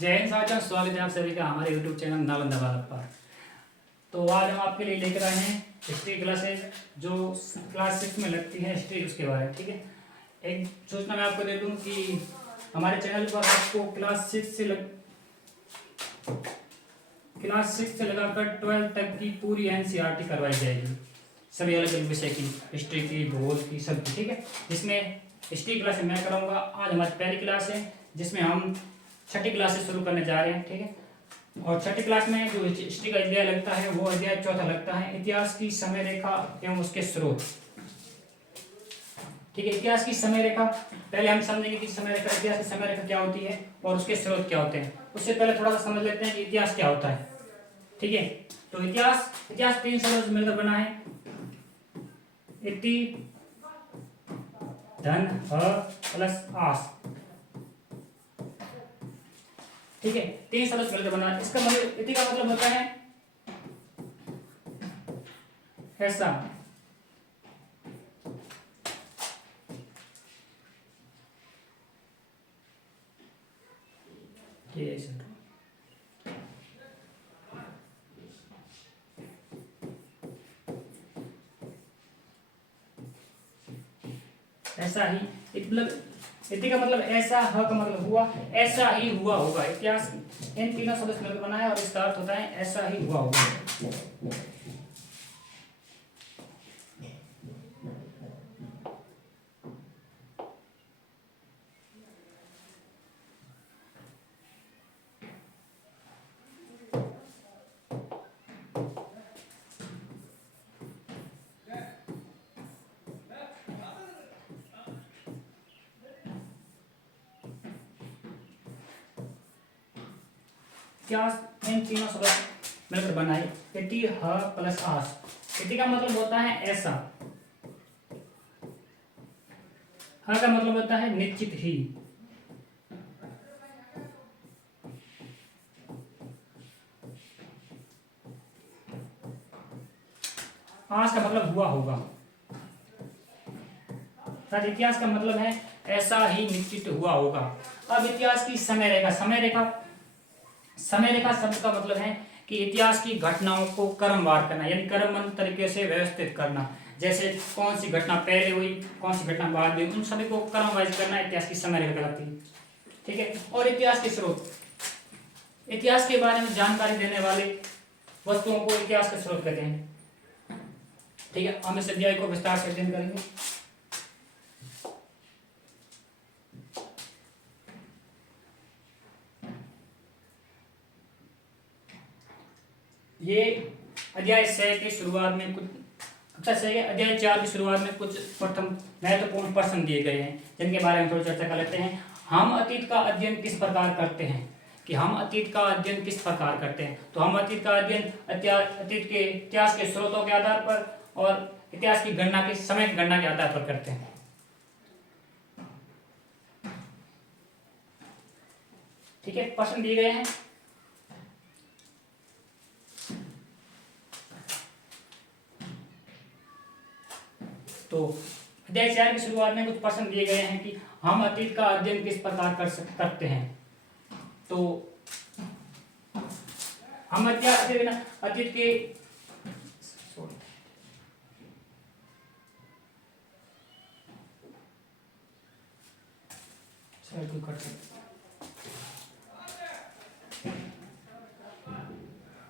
जय हिंद साथियों, स्वागत है आप सभी का हमारे YouTube चैनल नालंदा बालक पर। तो आज हम आपके लिए लेकर आए हैं हिस्ट्री क्लासेज जो क्लास 6 में लगती है हिस्ट्री, उसके बारे में। ठीक है, एक सूचना मैं आपको दे दूं कि हमारे चैनल पर आपको क्लास 6 से लगाकर 12 तक की पूरी NCERT करवाई जाएगी, सभी अलग अलग विषय की, हिस्ट्री की, भूगोल की, सब की। ठीक है, जिसमें हिस्ट्री क्लास मैं कराऊंगा। आज हमारी पहली क्लास है जिसमें हम छठी क्लास से शुरू करने जा रहे हैं। ठीक है, और छठी क्लास में जो हिस्ट्री का अध्याय लगता है वो अध्याय चौथा लगता है, इतिहास की समय रेखा एवं उसके स्रोत। ठीक है, इतिहास की समय रेखा पहले हम समझेंगे कि समय रेखा, इतिहास की समय रेखा क्या होती है और उसके स्रोत क्या होते हैं। उससे पहले थोड़ा सा समझ लेते हैं कि इतिहास क्या होता है। ठीक है, तो इतिहास 3 शब्दों से मिलकर बना है। इति धन ह प्लस आस। ठीक है, 3 शब्द से मिलकर बना है। इसका मतलब, इति का मतलब होता है ऐसा। ऐसा ही, मतलब इति का मतलब ऐसा, ह का मतलब हुआ, ऐसा ही हुआ होगा। इतिहास इन तीनों शब्द से मिलकर बना है और इसका अर्थ होता है ऐसा ही हुआ होगा। इतिहास इन तीनों शब्द मिलकर बना है। इति ह प्लस आस। इति का मतलब होता है ऐसा, ह का मतलब होता है निश्चित ही, आस का मतलब हुआ होगा। इतिहास का मतलब है ऐसा ही निश्चित हुआ होगा। अब इतिहास की समय रेखा, समय रेखा शब्द का मतलब है कि इतिहास की घटनाओं को क्रमवार करना, यानी क्रमबद्ध तरीके से व्यवस्थित करना। जैसे कौन सी घटना पहले हुई, कौन सी घटना बाद में, उन सभी को क्रमवाइज करना इतिहास की समय रेखा कहलाती है। ठीक है, और इतिहास के स्रोत, इतिहास के बारे में जानकारी देने वाले वस्तुओं को इतिहास के स्रोत कहते हैं। ठीक है, हम इस अध्याय को विस्तार से अध्ययन करेंगे। ये अध्याय 6 की शुरुआत में कुछ, अध्याय 4 की शुरुआत में कुछ प्रथम महत्वपूर्ण प्रश्न दिए गए हैं जिनके बारे में थोड़ी चर्चा कर लेते हैं। हम अतीत का अध्ययन किस प्रकार करते हैं, कि हम अतीत का अध्ययन किस प्रकार करते हैं। तो हम अतीत का अध्ययन अतीत के इतिहास के स्रोतों के आधार पर और इतिहास की गणना के समय की गणना के आधार पर करते हैं। ठीक है, प्रश्न दिए गए हैं। तो अध्याय 4 की शुरुआत में कुछ प्रश्न दिए गए हैं कि हम अतीत का अध्ययन किस प्रकार करते हैं। तो हम अतीत के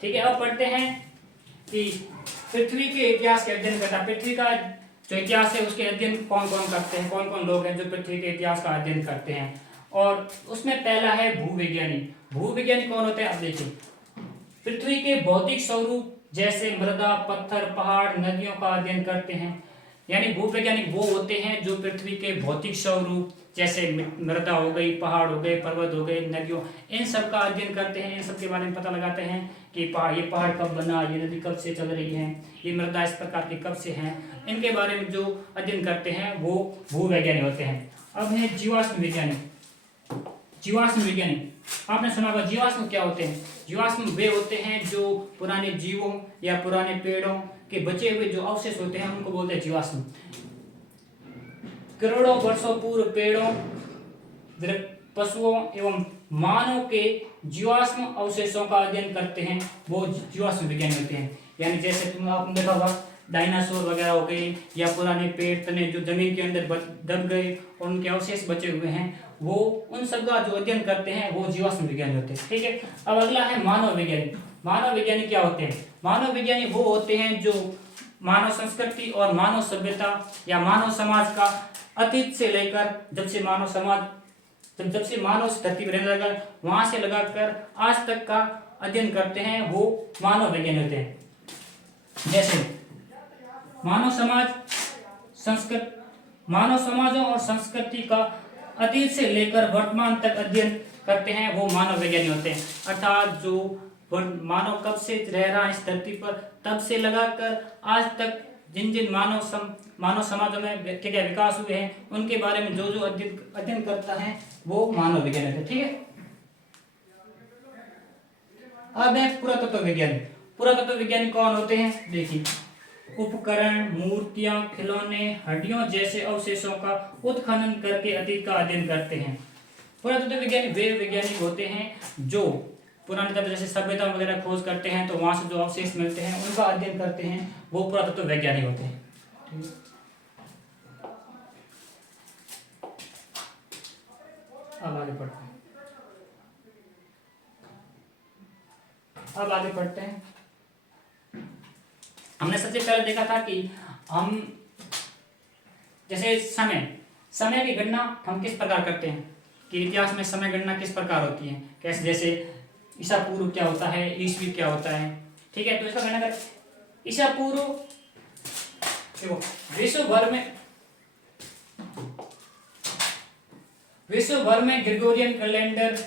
ठीक है, अब पढ़ते हैं कि पृथ्वी के इतिहास के अध्ययन करता, पृथ्वी का जो इतिहास है उसके अध्ययन कौन कौन करते हैं, कौन कौन लोग हैं जो पृथ्वी के इतिहास का अध्ययन करते हैं। और उसमें पहला है भूविज्ञानी। भूविज्ञानी कौन होते हैं, अब देखिए, पृथ्वी के भौतिक स्वरूप जैसे मृदा, पत्थर, पहाड़, नदियों का अध्ययन करते हैं। यानी भूवैज्ञानिक वो होते हैं जो पृथ्वी के भौतिक स्वरूप जैसे मृदा हो गई, पहाड़ हो गए, पर्वत हो गए, नदियों, इन सब का अध्ययन करते हैं। इन सब के बारे में पता लगाते हैं कि ये पहाड़ कब बना, ये नदी कब से चल रही है, ये मृदा इस प्रकार की कब से है। इनके बारे में जो अध्ययन करते हैं वो भूवैज्ञानिक होते हैं। अब है जीवाश्म विज्ञानी। जीवाश्म विज्ञानी आपने सुना होगा। जीवाश्म क्या होते हैं, जीवाश्म वे होते हैं जो पुराने जीवों या पुराने पेड़ों के बचे हुए जो अवशेष होते हैं उनको बोलते हैं जीवाश्म। करोड़ों वर्षों पूर्व पेड़ों, पशुओं एवं मानव के जीवाश्म अवशेषों का अध्ययन करते हैं वो जीवाश्म विज्ञानी होते हैं। यानी जैसे आपने देखा होगा डायनासोर वगैरह हो गए या पुराने पेड़ तने जो जमीन के अंदर दब गए और उनके अवशेष बचे हुए हैं, वो उन सब का जो अध्ययन करते हैं वो जीवाश्म विज्ञानी होते हैं। ठीक है, अब अगला है मानव विज्ञानी। मानव विज्ञानी क्या होते हैं? मानव विज्ञानी वो होते हैं जो मानव संस्कृति और मानव सभ्यता या मानव समाज का अतीत से लेकर जब से मानव धरती पर रहने लगा वहां से लगाकर आज तक का अध्ययन करते हैं, वो मानव विज्ञानी होते हैं। जैसे मानव समाजों और संस्कृति का अतीत से लेकर वर्तमान तक अध्ययन करते हैं, वो मानव विज्ञानी होते हैं। अर्थात जो मानव कब से रह रहा है इस धरती पर तब से लगाकर आज तक जिन जिन मानव समाजों में क्या विकास हुए हैं उनके बारे में जो अध्ययन करता है वो मानव विज्ञानी होते हैं। ठीक है, अब है पुरातत्व विज्ञानी। पुरातत्व विज्ञानी कौन होते हैं? देखिए, उपकरण, मूर्तियां, खिलौने, हड्डियों जैसे अवशेषों का उत्खनन करके अतीत का अध्ययन करते हैं। पुरातत्व विज्ञानी वे वैज्ञानिक होते हैं जो पुराने तब जैसे सभ्यता वगैरह खोज करते हैं तो वहां से जो अवशेष मिलते हैं उनका अध्ययन करते हैं, वो पुरातत्व वैज्ञानिक होते हैं। अब आगे पढ़ते हैं। हमने सबसे पहले देखा था कि हम जैसे समय की गणना हम किस प्रकार करते हैं कि इतिहास में समय गणना किस प्रकार होती है, कैसे, जैसे ईसा पूर्व क्या होता है, ईस्वी क्या होता है। ठीक है, तो इसका गणना कर ईसा पूर्व देखो विश्व भर में ग्रेगोरियन कैलेंडर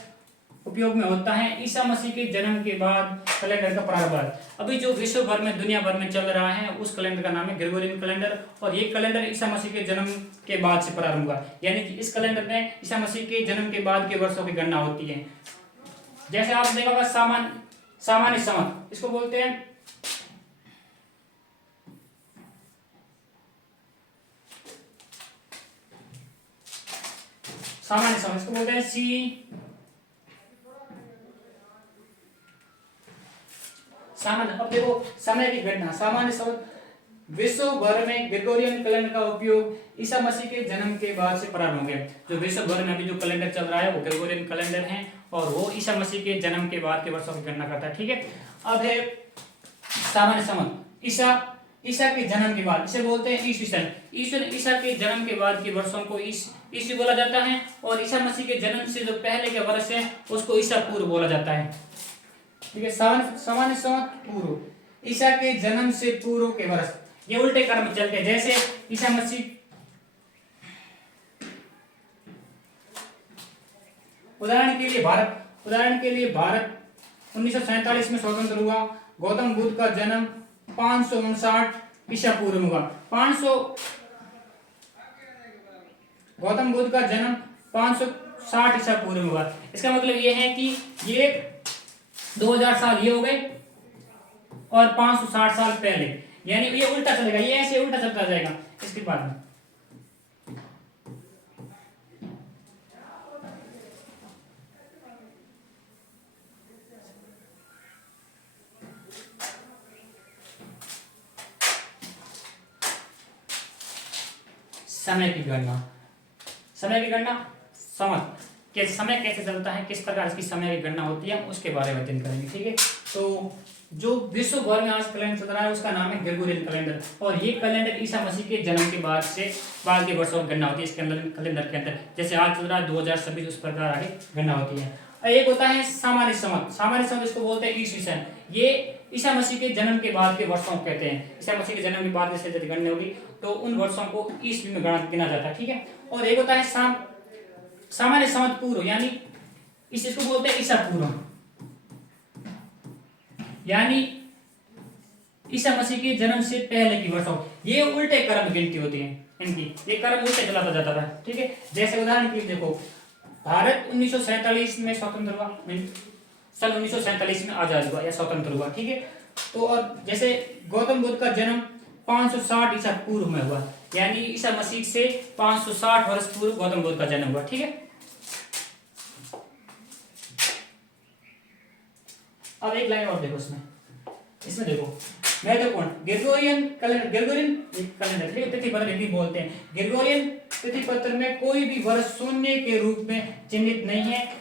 उपयोग में होता है। ईसा मसीह के जन्म के बाद कैलेंडर का प्रारंभ। अभी जो विश्व भर में दुनिया भर में चल रहा है उस कैलेंडर का नाम है ग्रेगोरियन कैलेंडर, और ये कैलेंडर ईसा मसीह के जन्म के बाद से प्रारंभ हुआ। यानी कि इस कैलेंडर में ईसा मसीह के जन्म के बाद के वर्षों की गणना होती है। जैसे आप देखा होगा सामान्य संवत, इसको बोलते हैं सामान्य संवत, इसको बोलते हैं सामान्य। अब देखो समय की घटना, सामान्य संवत विश्व भर में ग्रेगोरियन कैलेंडर का उपयोग ईसा मसीह के जन्म के बाद से प्रारंभ हो गया। जो विश्व भर में अभी जो कैलेंडर चल रहा है वो ग्रेगोरियन कैलेंडर है और वो ईसा मसीह के जन्म के बाद के वर्षों की गणना करता है। ठीक है, अब है सामान्य संवत, ईसा के जन्म के बाद, इसे बोलते हैं ईस्वी सन। ईसा के जन्म के बाद के वर्षों को ईस्वी बोला जाता है, और ईसा मसीह के जन्म से जो पहले के वर्ष है उसको ईसा पूर्व बोला जाता है। ठीक है, सामान्य संवत पूर्व, ईसा के जन्म से पूर्व के वर्ष, ये उल्टे क्रम में चलते हैं। जैसे ईसा मसीह, उदाहरण के लिए भारत 1947 में स्वतंत्र हुआ। गौतम बुद्ध का जन्म 559 ईसा पूर्व हुआ। गौतम बुद्ध का जन्म 560 ईसा पूर्व हुआ। इसका मतलब ये है कि ये 2000 साल ये हो गए और 560 साल पहले, यानी ये उल्टा चलेगा, ये ऐसे उल्टा चलता जाएगा इसके बाद में। समय की गणना समय कैसे चलता है, किस प्रकार इसकी समय की गणना होती है, उसके बारे में अध्ययन करेंगे। ठीक है, तो जो विश्व भर में आज कैलेंडर चल रहा है उसका नाम है ग्रेगोरियन कैलेंडर, और ये कैलेंडर ईसा मसीह के जन्म के बाद के वर्षों की गणना होती है इस कैलेंडर के अंदर। जैसे आज चल रहा है 2026, उस प्रकार आगे गणना होती है। एक होता है सामान्य संवत, इसको बोलते हैं ईस्वी सन। ये ईसा मसीह के जन्म के बाद के वर्षों को कहते हैं। ईसा मसीह के जन्म के बाद से यदि गणना होगी तो उन वर्षों को ईस्वी में गिना जाता है। ठीक है, और एक होता है सामान्य संवत पूर्व, यानी इसको बोलते हैं ईसा पूर्व, यानी ईसा मसीह के जन्म से पहले की वर्षों। ये उल्टे क्रम गिनती होती है इनकी, ये क्रम उल्टे चलाता जाता था। ठीक है, जैसे उदाहरण के लिए देखो, भारत 1947 में स्वतंत्र हुआ, सन 1947 में आजाद हुआ या स्वतंत्र हुआ। ठीक है, तो और जैसे गौतम बुद्ध का जन्म 560 ईसा पूर्व में हुआ, यानी ईसा मसीह से 560 वर्ष पूर्व गौतम बुद्ध का जन्म हुआ। ठीक है, अब एक लाइन और देखो इसमें देखो महत्वपूर्ण ग्रेगोरियन कैलेंडर तिथि पत्र हिंदी बोलते हैं। ग्रेगोरियन तिथि पत्र में कोई भी वर्ष शून्य के रूप में चिन्हित नहीं है।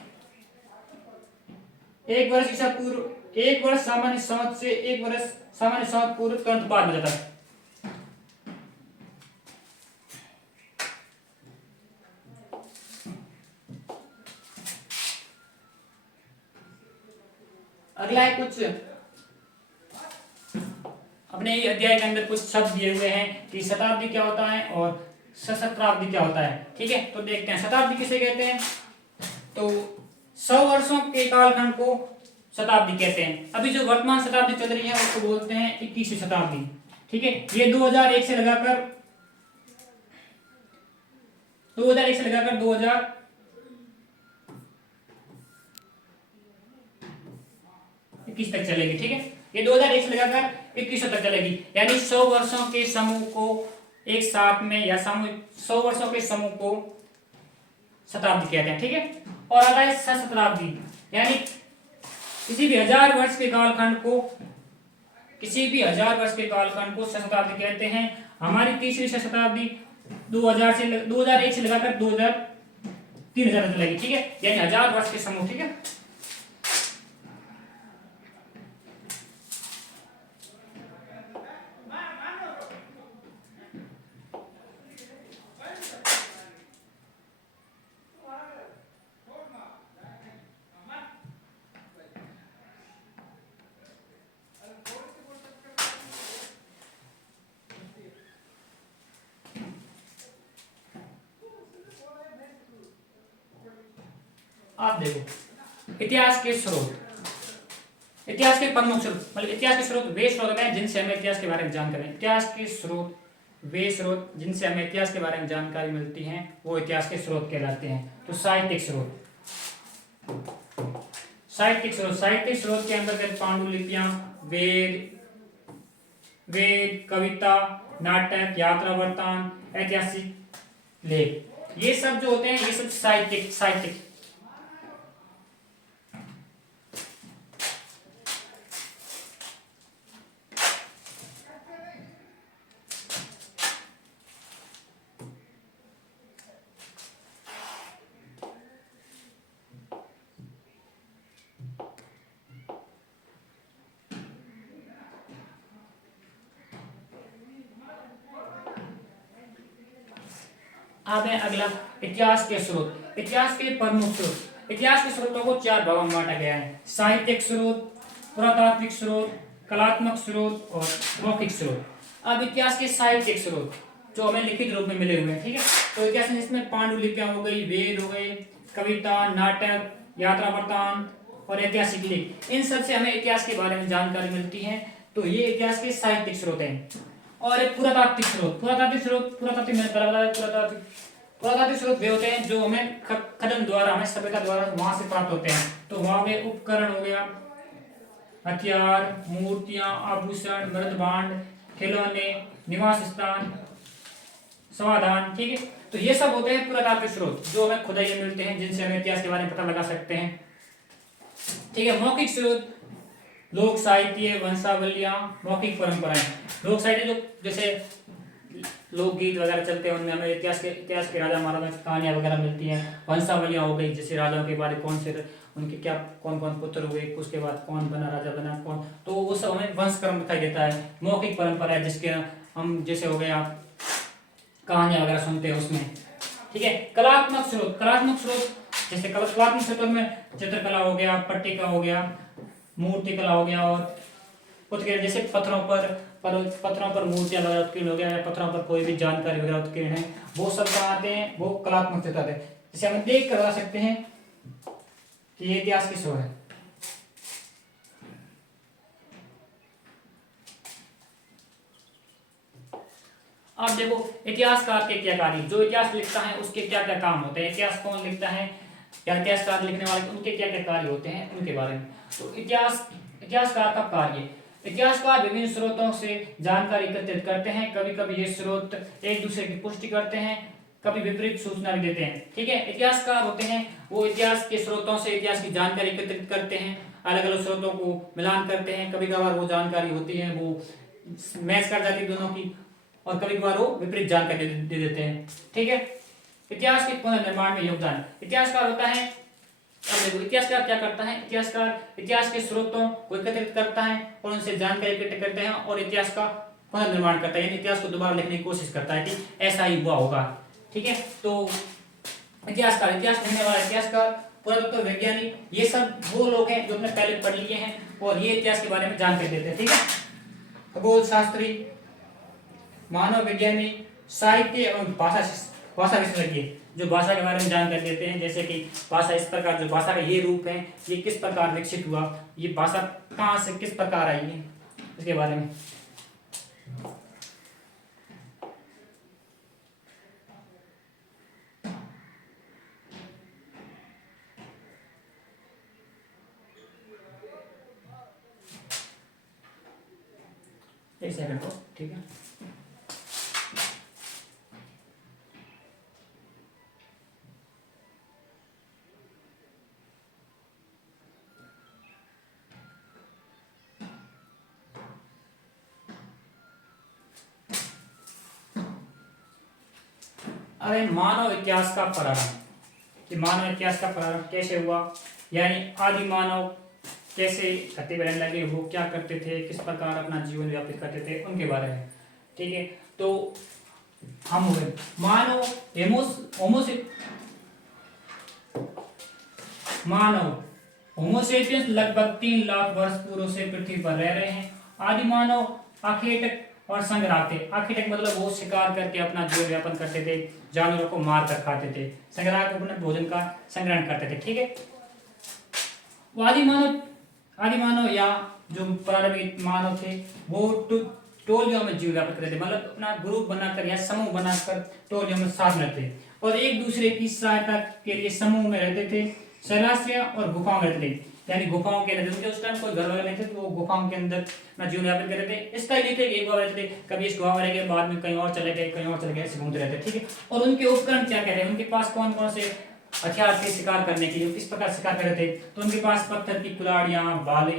एक वर्ष ईसा पूर्व, एक वर्ष सामान्य संवत से एक वर्ष सामान्य संवत पूर्व तुरंत बाद में जाता है। अगला है कुछ अपने अध्याय के अंदर कुछ शब्द दिए हुए हैं कि शताब्दी क्या होता है और सहस्त्राब्दी क्या होता है। ठीक है, तो देखते हैं शताब्दी किसे कहते हैं। तो 100 वर्षों के कालखंड को शताब्दी कहते हैं। अभी जो वर्तमान शताब्दी चल रही है उसको बोलते हैं 21वीं शताब्दी। ठीक है, ये 2001 से लगाकर 2021 तक चलेगी। ठीक है, ये 2001 से लगाकर 2100 तक चलेगी, यानी 100 वर्षों के समूह को एक साथ में या सामूहिक 100 वर्षों के समूह को शताब्दी कहते हैं। ठीक है, और आता है सहस्त्राब्दी, यानी किसी भी 1000 वर्ष के कालखंड को सहस्त्राब्दी कहते हैं। हमारी तीसरी सहस्त्राब्दी 2001 से लगाकर 3000 तक चलेगी। ठीक है, यानी 1000 वर्ष के समूह। ठीक है, आप देखो इतिहास के स्रोत, इतिहास के प्रमुख स्रोत, मतलब इतिहास के स्रोत वे स्रोत हैं जिनसे हमें इतिहास के बारे में जानकारी, इतिहास के स्रोत वे स्रोत जिनसे हमें इतिहास के बारे में जानकारी मिलती है वो इतिहास के स्रोत कहलाते हैं। तो साहित्यिक स्रोत के अंतर्गत पांडुलिपियां, वेद, कविता, नाटक, यात्रा वृत्तांत, ऐतिहासिक लेख, ये सब जो होते हैं ये सब साहित्यिक। अब है अगला इतिहास के स्रोत, इतिहास के प्रमुख स्रोत। इतिहास के स्रोतों को 4 भागों में बांटा गया है: साहित्यिक स्रोत, पुरातात्विक स्रोत, कलात्मक स्रोत और मौखिक स्रोत। अब इतिहास के साहित्यिक स्रोत जो हमें लिखित रूप में मिले हुए हैं। ठीक है, तो इतिहास में इसमें पांडुलिपियां हो गई, वेद हो गए, कविता, नाटक, यात्रा वृत्तांत और ऐतिहासिक लेख, इन सब से हमें इतिहास के बारे में जानकारी मिलती है। तो ये इतिहास के साहित्यिक स्रोत हैं। और एक पुरातात्विक स्रोत वे होते हैं जो हमें खनन द्वारा, हमें सभ्यता द्वारा वहां से प्राप्त होते हैं। तो वहां पे उपकरण हो गया, हथियार, मूर्तियां, आभूषण, मृदभांड, खिलौने, निवास स्थान, समाधान। ठीक है, तो ये सब होते हैं पुरातात्विक स्रोत जो हमें खुदाई में मिलते हैं, जिनसे हमें इतिहास के बारे में पता लगा सकते हैं। ठीक है, मौखिक स्रोत लोक साहित्य, वंशावलियां, मौखिक परंपराएं। लोक साहित्य जो जैसे लोकगीत वगैरह चलते हैं, उनमें हमें इतिहास के राजा महाराजा की कहानियां वगैरह मिलती हैं। वंशावलियां हो गई, जैसे राजाओं के बारे कौन से उनके क्या कौन कौन पुत्र हुए, उसके बाद कौन बना राजा बना कौन, तो वो सब हमें वंश क्रम दिखाई देता है। मौखिक परंपरा है जिसके हम जैसे हो गया कहानियां वगैरह सुनते हैं उसमें। ठीक है, कलात्मक स्रोत जैसे कलात्मक स्रोतों में चित्रकला हो गया, पट्टिका हो गया, मूर्ति कला हो गया और उत्कीर्ण, जैसे पत्थरों पर मूर्तियां वगैरह उत्कीर्ण हो गया, या पत्थरों पर कोई भी जानकारी वगैरह उत्कीर्ण है, वो सब कहाँ आते हैं, वो कलात्मक स्रोत आते हैं। जैसे हम देख कर बता सकते हैं कि ये इतिहास की स्रोत है। अब देखो इतिहासकार के क्या कार्य, जो इतिहास लिखता है उसके क्या क्या काम होते हैं, इतिहास कौन लिखता है या इतिहासकार लिखने वाले उनके क्या क्या कार्य होते हैं, उनके बारे में। तो इतिहासकार का कार्य, इतिहासकार विभिन्न स्रोतों से जानकारी एकत्रित करते हैं। कभी कभी ये स्रोत एक दूसरे की पुष्टि करते हैं, कभी विपरीत सूचना भी देते हैं। ठीक है, इतिहासकार होते हैं वो इतिहास के स्रोतों से इतिहास की जानकारी एकत्रित करते हैं, अलग अलग स्रोतों को मिलान करते हैं। कभी कभार वो जानकारी होती है वो मैच कर जाती है दोनों की, और कभी कभार वो विपरीत जानकारी दे देते हैं। ठीक है, इतिहास के पुनर्निर्माण में योगदान इतिहासकार होता है। अब देखो इतिहासकार क्या करता है, इतिहासकार इतिहास के स्रोतों को एकत्रित करता है और उनसे जानकारी इकट्ठा करते हैं और इतिहास का पुनर्निर्माण करता है, यानी इतिहास को दोबारा लिखने की कोशिश करता है कि ऐसा ही हुआ होगा। ठीक है, तो इतिहासकार, इतिहास लिखने वाला इतिहासकार, पुरातत्व वैज्ञानिक, ये सब वो लोग हैं जो हमने पहले पढ़ लिए हैं और ये इतिहास के बारे में जानकारी देते हैं। ठीक है, खगोल शास्त्री, मानव वैज्ञानिक, साहित्य और भाषा विशेषज्ञ जो भाषा के बारे में जानकारी देते हैं, जैसे कि भाषा इस प्रकार, जो भाषा का ये रूप है ये किस प्रकार विकसित हुआ, ये भाषा कहाँ से किस प्रकार आई है, इसके बारे में। एक सेकंड को, ठीक है। अरे मानव इतिहास का प्रारंभ, कि मानव इतिहास का प्रारंभ कैसे हुआ, यानी आदि मानव कैसे खेती बहन लगे, वो क्या करते थे, किस प्रकार अपना जीवन व्यापित करते थे, उनके बारे में। ठीक है, तो हम हुए मानव होमोसेपियंस लगभग 3 लाख वर्ष पूर्व से पृथ्वी पर रह रहे हैं। आदि मानव आखेटक और संग्राहक थे। आखेटक मतलब वो शिकार करके अपना जीवन यापन करते थे, जानवरों को मार कर खाते थे। संग्राहक अपने भोजन का संग्रहण करते थे। ठीक है, वो आदि मानव या जो प्रारंभिक मानव थे वो टोलियों में जीवन यापन करते थे, मतलब अपना ग्रुप बनाकर या समूह बनाकर टोलियों में साथ रहते थे और एक दूसरे की सहायता के लिए समूह में रहते थे। शैलाश्रय और गुफाओं में रहते थे, यानी गुफाओं के अंदर, उनके उस टाइम कोई घर वगैरह नहीं थे तो वो गुफाओं के अंदर अपना जीवन यापन करते थे। इसका ही नहीं थे एक बार रहते थे, कभी इस गुफा में रह गए, बाद में कहीं और चले गए, कहीं और चले गए, ऐसे घूमते रहते। ठीक है, और उनके उपकरण क्या कह रहे हैं, उनके पास कौन कौन से हथियार थे शिकार करने के लिए, किस प्रकार शिकार कर रहे थे, तो उनके पास पत्थर की कुल्हाड़ियां, भाले,